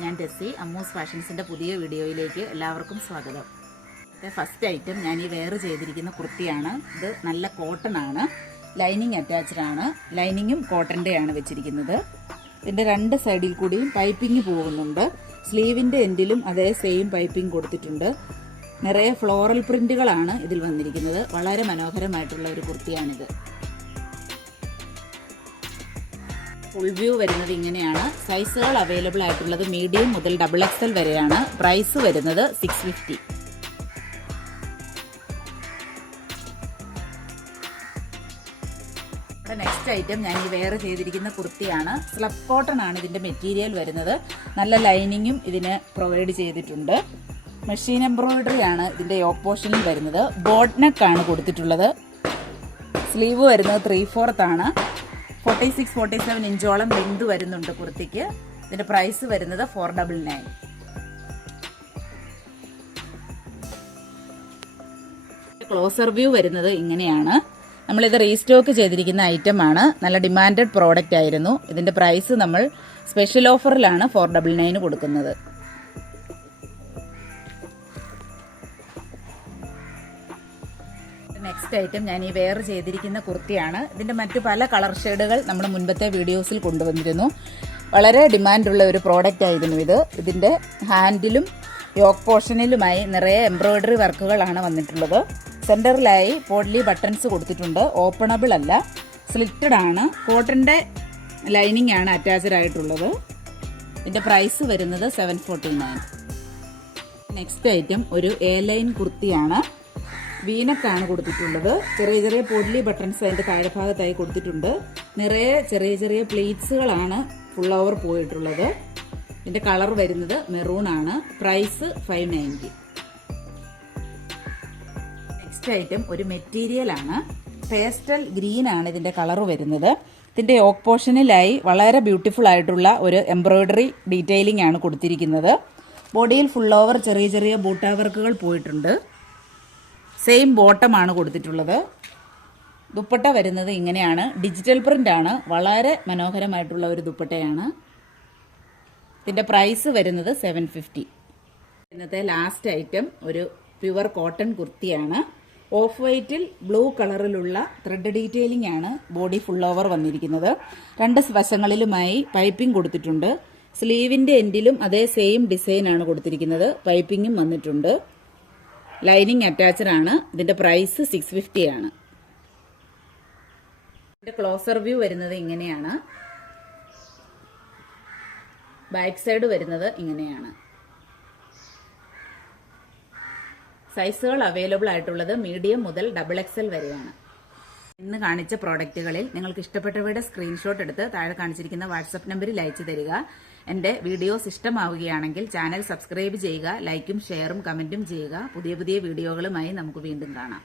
ഞാൻ ടെസ്സി. അമ്മൂസ് ഫാഷൻസിൻ്റെ പുതിയ വീഡിയോയിലേക്ക് എല്ലാവർക്കും സ്വാഗതം. ഫസ്റ്റ് ഐറ്റം ഞാൻ ഈ വെയർ ചെയ്തിരിക്കുന്ന കുർത്തിയാണ്. ഇത് നല്ല കോട്ടൺ ആണ്, ലൈനിങ് അറ്റാച്ച്ഡ് ആണ്. ലൈനിങ്ങും കോട്ടൻ്റെയാണ് വെച്ചിരിക്കുന്നത്. ഇതിൻ്റെ രണ്ട് സൈഡിൽ കൂടിയും പൈപ്പിംഗ് പോകുന്നുണ്ട്. സ്ലീവിൻ്റെ എൻഡിലും അതേ സെയിം പൈപ്പിംഗ് കൊടുത്തിട്ടുണ്ട്. നിറയെ ഫ്ലോറൽ പ്രിന്റുകളാണ് ഇതിൽ വന്നിരിക്കുന്നത്. വളരെ മനോഹരമായിട്ടുള്ള ഒരു കുർത്തിയാണിത്. ഫുൾ വ്യൂ വരുന്നത് ഇങ്ങനെയാണ്. സൈസുകൾ അവൈലബിൾ ആയിട്ടുള്ളത് മീഡിയം മുതൽ XXL വരെയാണ്. പ്രൈസ് വരുന്നത് 650. നെക്സ്റ്റ് ഐറ്റം ഞാൻ ഈ വെയർ ചെയ്തിരിക്കുന്ന കുർത്തിയാണ്. സ്ലബ് കോട്ടൺ ആണ് ഇതിന്റെ മെറ്റീരിയൽ വരുന്നത്. നല്ല ലൈനിങ്ങും ഇതിന് പ്രൊവൈഡ് ചെയ്തിട്ടുണ്ട്. മെഷീൻ എംബ്രോയിഡറി ആണ് ഇതിന്റെ യോക്ക് പോർഷനിൽ വരുന്നത്. ബോട്ട് നെക്ക് ആണ് കൊടുത്തിട്ടുള്ളത്. സ്ലീവ് വരുന്നത് 3/4 ആണ്. 46-47 ഇഞ്ചോളം ലെങ്ത് വരുന്നുണ്ട് കുർത്തിക്ക്. ഇതിന്റെ പ്രൈസ് വരുന്നത് 499. ക്ലോസർ വ്യൂ വരുന്നത് ഇങ്ങനെയാണ്. നമ്മളിത് റീസ്റ്റോക്ക് ചെയ്തിരിക്കുന്ന ഐറ്റം ആണ്. നല്ല ഡിമാൻഡഡ് പ്രോഡക്റ്റ് ആയിരുന്നു. ഇതിന്റെ പ്രൈസ് നമ്മൾ സ്പെഷ്യൽ ഓഫറിലാണ് 499 കൊടുക്കുന്നത്. നെക്സ്റ്റ് ഐറ്റം ഞാൻ ഈ വെയർ ചെയ്തിരിക്കുന്ന കുർത്തിയാണ്. ഇതിന്റെ മറ്റു പല കളർ ഷെയ്ഡുകൾ നമ്മൾ മുൻപത്തെ വീഡിയോസിൽ കൊണ്ടുവന്നിരുന്നു. വളരെ ഡിമാൻഡുള്ള ഒരു പ്രോഡക്റ്റ് ആയിരുന്നു ഇത്. ഇതിന്റെ ഹാൻഡിലും യോക്ക് പോർഷനിലുമായി നിറയെ എംബ്രോയിഡറി വർക്കുകളാണ് വന്നിട്ടുള്ളത്. സെന്ററിലായി പോഡ്ലി ബട്ടൺസ് കൊടുത്തിട്ടുണ്ട്. ഓപ്പണബിൾ അല്ല, സ്ലിറ്റഡ് ആണ്. കോട്ടന്റെ ലൈനിങ് ആണ് അറ്റാച്ച്ഡ് ആയിട്ടുള്ളത്. ഇതിന്റെ പ്രൈസ് വരുന്നത് 749. നെക്സ്റ്റ് ഐറ്റം ഒരു എ ലൈൻ കുർത്തിയാണ്. വീനക്കാണ് കൊടുത്തിട്ടുള്ളത്. ചെറിയ ചെറിയ പോഡ്ലി ബട്ടൺസ് അതിന്റെ താഴെഭാഗത്തായി കൊടുത്തിട്ടുണ്ട്. നിറയെ ചെറിയ ചെറിയ പ്ലീറ്റ്സുകളാണ് ഫുൾ ഓവർ പോയിട്ടുള്ളത്. ഇതിന്റെ കളർ വരുന്നത് മെറൂൺ ആണ്. പ്രൈസ് 590. നെക്സ്റ്റ് ഐറ്റം ഒരു മെറ്റീരിയൽ ആണ്. പേസ്റ്റൽ ഗ്രീൻ ആണ് ഇതിന്റെ കളർ വരുന്നത്. ഇതിന്റെ യോക്ക് പോർഷനിലായി വളരെ ബ്യൂട്ടിഫുൾ ആയിട്ടുള്ള ഒരു എംബ്രോയിഡറി ഡീറ്റെയിലിംഗ് ആണ് കൊടുത്തിരിക്കുന്നത്. ബോഡിയിൽ ഫുൾ ഓവർ ചെറിയ ചെറിയ ബൂട്ടാ വർക്കുകൾ പോയിട്ടുണ്ട്. സെയിം ബോട്ടം ആണ് കൊടുത്തിട്ടുള്ളത്. ദുപ്പട്ട വരുന്നത് ഇങ്ങനെയാണ്. ഡിജിറ്റൽ പ്രിന്റ് ആണ്. വളരെ മനോഹരമായിട്ടുള്ള ഒരു ദുപ്പട്ടയാണ്. ഇതിന്റെ പ്രൈസ് വരുന്നത് 750. ഇന്നത്തെ ലാസ്റ്റ് ഐറ്റം ഒരു പ്യുവർ കോട്ടൺ കുർത്തിയാണ്. ഓഫ് വൈറ്റിൽ ബ്ലൂ കളറിലുള്ള ത്രെഡ് ഡീറ്റെയിലിംഗ് ആണ് ബോഡി ഫുൾ ഓവർ വന്നിരിക്കുന്നത്. രണ്ട് വശങ്ങളിലുമായി പൈപ്പിംഗ് കൊടുത്തിട്ടുണ്ട്. സ്ലീവിന്റെ എൻഡിലും അതേ സെയിം ഡിസൈൻ ആണ് കൊടുത്തിരിക്കുന്നത്. പൈപ്പിംഗും വന്നിട്ടുണ്ട്. ലൈനിങ് അറ്റാച്ച്ഡ് ആണ്. ഇതിന്റെ പ്രൈസ് 650 ആണ്. ഇതിന്റെ ക്ലോസർ വ്യൂ വരുന്നത് ഇങ്ങനെയാണ്. ബാക്ക് സൈഡ് വരുന്നത് ഇങ്ങനെയാണ്. സൈസുകൾ അവൈലബിൾ ആയിട്ടുള്ളത് മീഡിയം മുതൽ XXL വരെയാണ്. ഇന്ന് കാണിച്ച പ്രോഡക്റ്റുകളിൽ നിങ്ങൾക്ക് ഇഷ്ടപ്പെട്ടവയുടെ സ്ക്രീൻഷോട്ട് എടുത്ത് താഴെ കാണിച്ചിരിക്കുന്ന വാട്സപ്പ് നമ്പറിൽ അയച്ചു തരിക. എന്റെ വീഡിയോസ് ഇഷ്ടമാവുകയാണെങ്കിൽ ചാനൽ സബ്സ്ക്രൈബ് ചെയ്യുക. ലൈക്കും ഷെയറും കമന്റും ചെയ്യുക. പുതിയ പുതിയ വീഡിയോകളുമായി നമുക്ക് വീണ്ടും കാണാം.